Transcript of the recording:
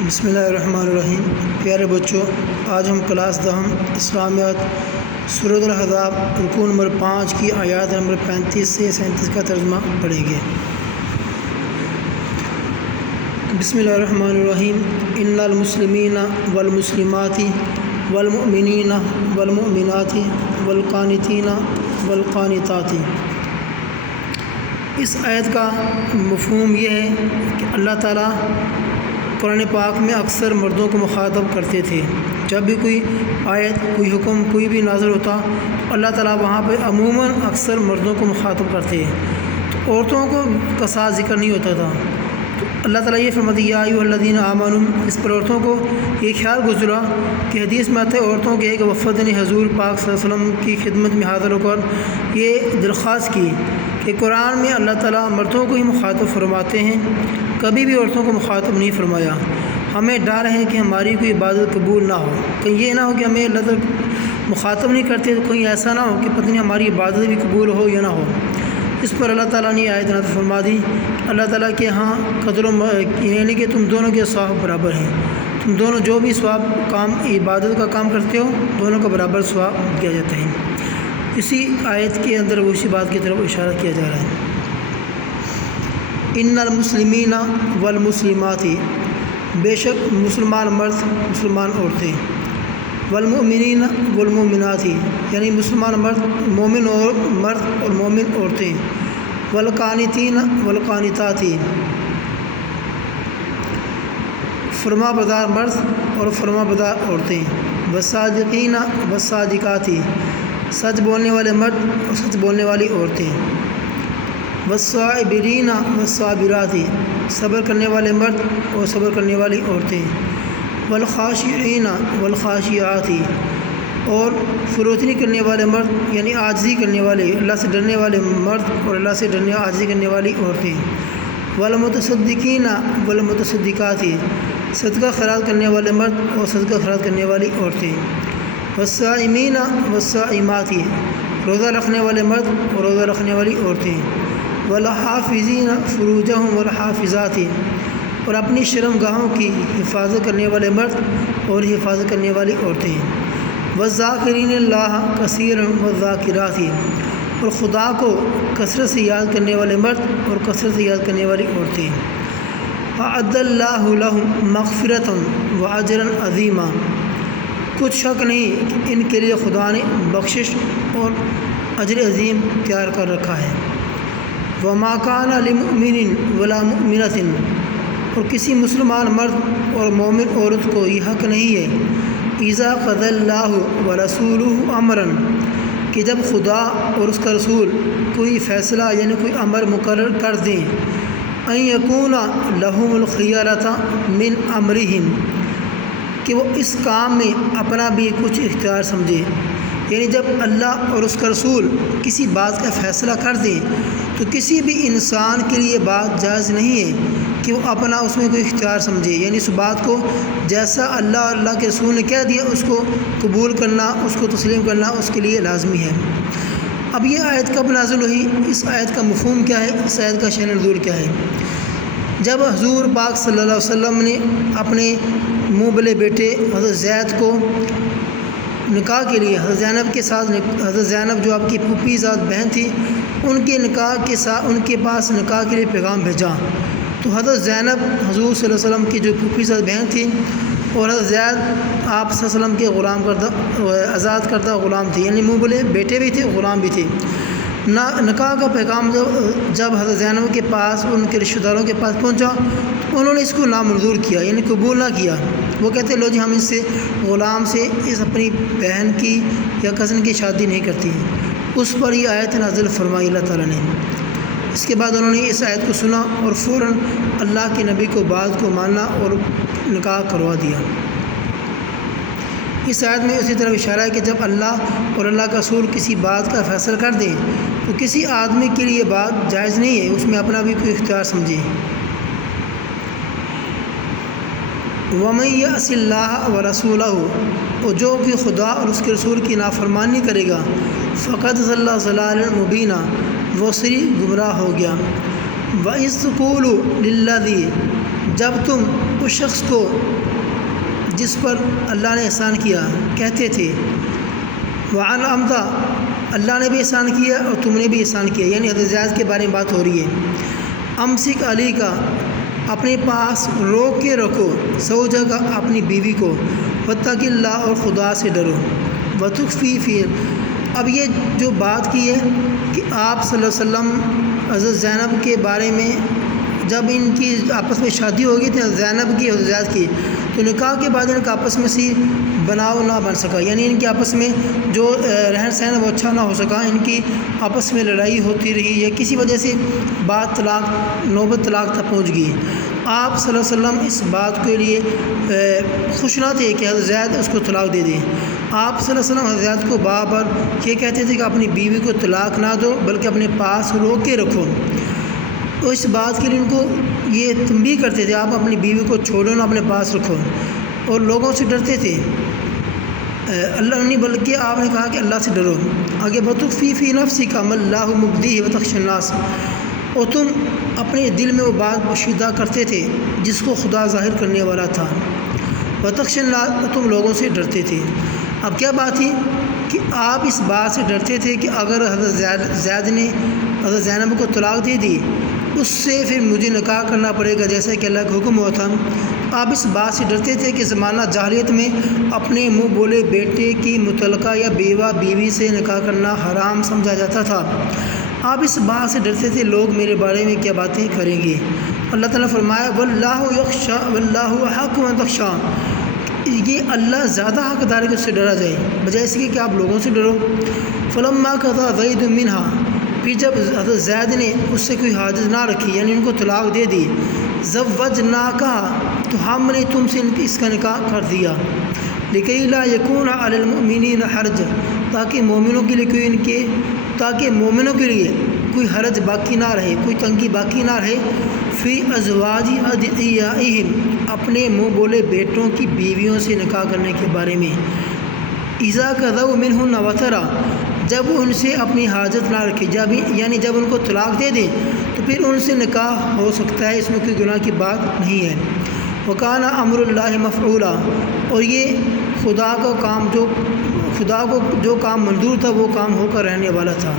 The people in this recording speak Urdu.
بسم اللہ الرحمن الرحیم۔ پیارے بچوں، آج ہم کلاس دہم اسلامیات سورۃ الاحزاب رکوع نمبر 5 کی آیات نمبر 35 سے 37 کا ترجمہ پڑھیں گے۔ بسم اللہ الرحمن الرحیم۔ ان المسلمین والمسلمات والمؤمنین والمؤمنات والقانتین والقانتات۔ اس آیت کا مفہوم یہ ہے کہ اللہ تعالیٰ قرآن پاک میں اکثر مردوں کو مخاطب کرتے تھے۔ جب بھی کوئی آیت، کوئی حکم، کوئی بھی نازل ہوتا تو اللہ تعالیٰ وہاں پہ عموماً اکثر مردوں کو مخاطب کرتے تو عورتوں کا ساتھ ذکر نہیں ہوتا تھا۔ تو اللہ تعالیٰ یہ فرماتے یا ایھا الذین آمنوا، اس پر عورتوں کو یہ خیال گزرا کہ حدیث میں آتا ہے عورتوں کے ایک وفد نے حضور پاک صلی اللہ علیہ وسلم کی خدمت میں حاضر ہو کر یہ درخواست کی کہ قرآن میں اللہ تعالیٰ مردوں کو ہی مخاطب فرماتے ہیں، کبھی بھی عورتوں کو مخاطب نہیں فرمایا۔ ہمیں ڈر ہے کہ ہماری کوئی عبادت قبول نہ ہو، کہیں یہ نہ ہو کہ ہمیں اللہ تعالیٰ مخاطب نہیں کرتے تو کہیں ایسا نہ ہو کہ پتہ نہیں ہماری عبادت بھی قبول ہو یا نہ ہو۔ اس پر اللہ تعالیٰ نے آیت نازل فرما دی، اللہ تعالیٰ کے ہاں قدر یعنی کہ تم دونوں کے ثواب برابر ہیں، تم دونوں جو بھی ثواب کام عبادت کا کام کرتے ہو دونوں کا برابر ثواب دیا جاتا ہے۔ اسی آیت کے اندر وہ اسی بات کی طرف اشارہ کیا جا رہا ہے۔ ان المسلمین والمسلمات، بے شک مسلمان مرد، مسلمان عورتیں، والمؤمنین والمؤمنات، یعنی مسلمان مرد، مومن اور مرد اور مومن عورتیں، والقانتین والقانتات، فرما بردار مرد اور فرما بردار عورتیں، والصادقین والصادقات، سچ بولنے والے مرد اور سچ بولنے والی عورتیں، والصابرین والصابرات، صبر کرنے والے مرد اور صبر کرنے والی عورتیں، والخاشعین والخاشعات، اور فروتنی کرنے والے مرد یعنی عاجزی کرنے والے، اللہ سے ڈرنے والے مرد اور اللہ سے ڈرنے عاجزی کرنے والی عورتیں، والمتصدقین والمتصدقات، صدقہ خیرات کرنے والے مرد اور صدقہ خیرات کرنے والی عورتیں، والصائمین والصائمات، روزہ رکھنے والے مرد اور روزہ رکھنے والی عورتیں، والحافظین فروجہم والحافظات، اور اپنی شرم گاہوں کی حفاظت کرنے والے مرد اور حفاظت کرنے والی عورتیں، والذاکرین اللہ کثیرا والذاکرات، اور خدا کو کثرت سے یاد کرنے والے مرد اور کثرت سے یاد کرنے والی عورتیں، اعد اللہ لہم مغفرۃ واجرا عظیما، کچھ شک نہیں کہ ان کے لیے خدا نے بخشش اور اجر عظیم تیار کر رکھا ہے۔ وما کان لمؤمن ولا مؤمنۃ، اور کسی مسلمان مرد اور مومن عورت کو یہ حق نہیں ہے اذا قضى اللہ ورسولہ امرا، کہ جب خدا اور اس کا رسول کوئی فیصلہ یعنی کوئی امر مقرر کر دیں، ان یکون لہم الخیرۃ من امرہم، کہ وہ اس کام میں اپنا بھی کچھ اختیار سمجھے، یعنی جب اللہ اور اس کا رسول کسی بات کا فیصلہ کر دیں تو کسی بھی انسان کے لیے بات جائز نہیں ہے کہ وہ اپنا اس میں کوئی اختیار سمجھے، یعنی اس بات کو جیسا اللہ اور اللہ کے رسول نے کہہ دیا اس کو قبول کرنا، اس کو تسلیم کرنا اس کے لیے لازمی ہے۔ اب یہ آیت کب نازل ہوئی، اس آیت کا مفہوم کیا ہے، اس آیت کا شأن نزول کیا ہے؟ جب حضور پاک صلی اللہ علیہ وسلم نے اپنے منہ بلے بیٹے حضرت زید کو نکاح کے لیے حضرت زینب کے ساتھ، حضرت زینب جو آپ کی پھوپھی ذات بہن تھی، ان کے نکاح کے ساتھ ان کے پاس نکاح کے لیے پیغام بھیجا، تو حضرت زینب حضور صلی اللہ علیہ وسلم کی جو پھوپھی ذات بہن تھی اور حضرت زید آپ صلی اللہ علیہ وسلم کے غلام کردہ آزاد کردہ غلام تھے، یعنی منہ بلے بیٹے بھی تھے غلام بھی تھے۔ نکاح کا پیغام جب حضرت زینب کے پاس ان کے رشتہ داروں کے پاس پہنچا تو انہوں نے اس کو نامنظور کیا، یعنی قبول نہ کیا۔ وہ کہتے لو جی ہم اس سے غلام سے اس اپنی بہن کی یا کزن کی شادی نہیں کرتی ہیں۔ اس پر یہ آیت نازل فرمائی اللہ تعالیٰ نے۔ اس کے بعد انہوں نے اس آیت کو سنا اور فوراً اللہ کے نبی کو بات کو ماننا اور نکاح کروا دیا۔ اس آیت میں اسی طرح اشارہ ہے کہ جب اللہ اور اللہ کا رسول کسی بات کا فیصلہ کر دیں تو کسی آدمی کے لیے بات جائز نہیں ہے اس میں اپنا بھی کوئی اختیار سمجھے۔ وَمَن يَعْصِ اللَّهَ وَرَسُولَهُ، اور جو کہ خدا اور اس کے رسول کی نافرمانی کرے گا، فَقَدْ ضَلَّ ضَلَالًا مُبِينًا، وہ صریح گمراہ ہو گیا۔ وَإِذْ تَقُولُ لِلَّذِي جب تم اس شخص کو جس پر اللہ نے احسان کیا کہتے تھے وعن امدا اللہ نے بھی احسان کیا اور تم نے بھی احسان کیا، یعنی حضرت زید کے بارے میں بات ہو رہی ہے۔ امسک علی کا اپنے پاس روک کے رکھو، سو جگہ اپنی بیوی کو، واتق اللہ اور خدا سے ڈرو، وتخفی فی۔ اب یہ جو بات کی ہے کہ آپ صلی اللہ علیہ وسلم حضرت زینب کے بارے میں جب ان کی آپس میں شادی ہو گئی تھی زینب کی اور زید کی، تو نکاح کے بعد ان کا آپس میں بناؤ نہ بن سکا، یعنی ان کے آپس میں جو رہن سہن وہ اچھا نہ ہو سکا، ان کی آپس میں لڑائی ہوتی رہی یا کسی وجہ سے بات طلاق نوبت طلاق تک پہنچ گئی۔ آپ صلی اللہ علیہ وسلم اس بات کے لیے خوش نہ تھے کہ حضرت زید اس کو طلاق دے دیں۔ آپ صلی اللہ علیہ وسلم حضرت زید کو بار بار یہ کہتے تھے کہ اپنی بیوی کو طلاق نہ دو بلکہ اپنے پاس روک کے رکھو۔ تو اس بات کے لیے ان کو یہ تنبیہ کرتے تھے آپ اپنی بیوی کو چھوڑو نہ اپنے پاس رکھو، اور لوگوں سے ڈرتے تھے، اللہ نہیں بلکہ آپ نے کہا کہ اللہ سے ڈرو۔ آگے بتخفی فی نفسک ما اللہ مبدیہ وتخشی الناس، اور تم اپنے دل میں وہ بات پوشیدہ کرتے تھے جس کو خدا ظاہر کرنے والا تھا، وتخشی الناس، تم لوگوں سے ڈرتے تھے۔ اب کیا بات تھی کہ آپ اس بات سے ڈرتے تھے کہ اگر حضرت زید نے حضرت زینب کو طلاق دے دی اس سے پھر مجھے نکاح کرنا پڑے گا جیسا کہ اللہ کا حکم ہوا تھا۔ آپ اس بات سے ڈرتے تھے کہ زمانہ جاہلیت میں اپنے منہ بولے بیٹے کی متعلقہ یا بیوہ بیوی سے نکاح کرنا حرام سمجھا جاتا تھا۔ آپ اس بات سے ڈرتے تھے لوگ میرے بارے میں کیا باتیں کریں گے۔ اللہ تعالیٰ نے فرمایا واللہ یخشی واللہ احق ان تخشی، یہ اللہ زیادہ حقدار ہے کہ اس سے ڈرا جائے بجائے اس کے کہ آپ لوگوں سے ڈرو۔ فلما قضى زید منہا، پھر جب حضرت زید نے اس سے کوئی حاجت نہ رکھی یعنی ان کو طلاق دے دی، زوجناکا، تو ہم نے تم سے اس کا نکاح کر دیا، لکی لا یکون علی المؤمنین حرج، تاکہ مومنوں کے لیے کوئی حرج باقی نہ رہے، کوئی تنگی باقی نہ رہے، فی ازواج ادعیائہم، اپنے منہ بولے بیٹوں کی بیویوں سے نکاح کرنے کے بارے میں، اذا قضوا منہن وطرا، جب ان سے اپنی حاجت نہ رکھے، جب ان کو طلاق دے دیں تو پھر ان سے نکاح ہو سکتا ہے، اس میں کوئی گناہ کی بات نہیں ہے۔ وکان امر اللہ مفعولا، اور یہ خدا کو جو کام منظور تھا وہ کام ہو کر رہنے والا تھا۔